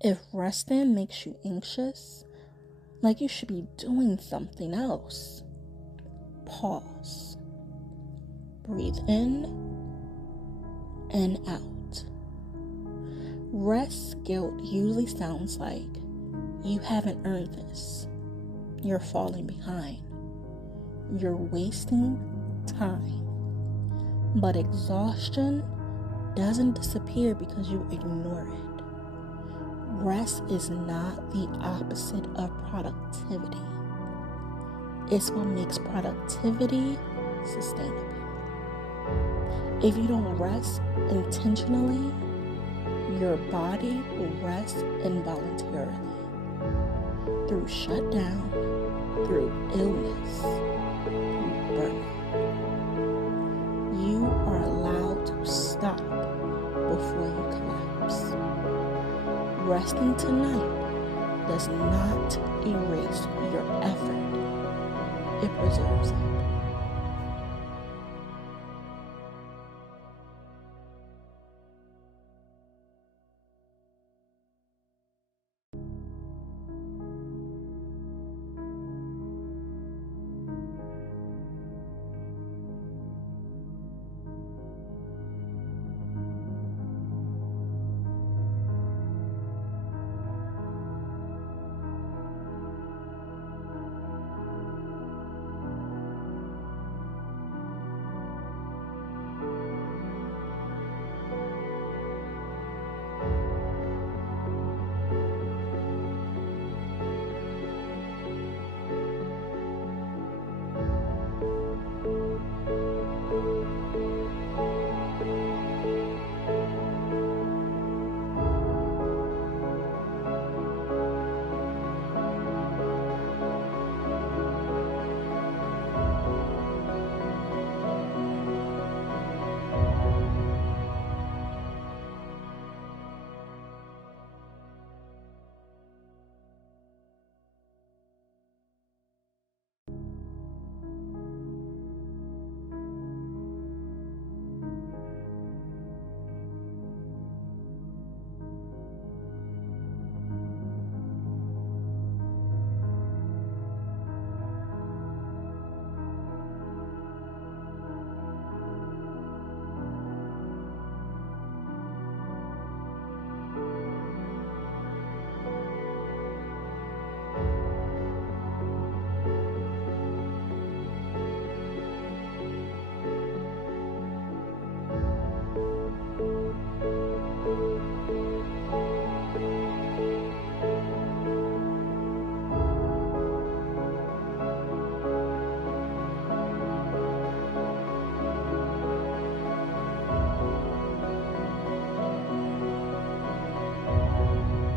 If resting makes you anxious, like you should be doing something else, pause. Breathe in and out. Rest guilt usually sounds like you haven't earned this. You're falling behind. You're wasting time. But exhaustion doesn't disappear because you ignore it. Rest is not the opposite of productivity. It's what makes productivity sustainable. If you don't rest intentionally, your body will rest involuntarily. Through shutdown, through illness, through burnout. You are allowed to stop before you collapse. Resting tonight does not erase your effort. It preserves it.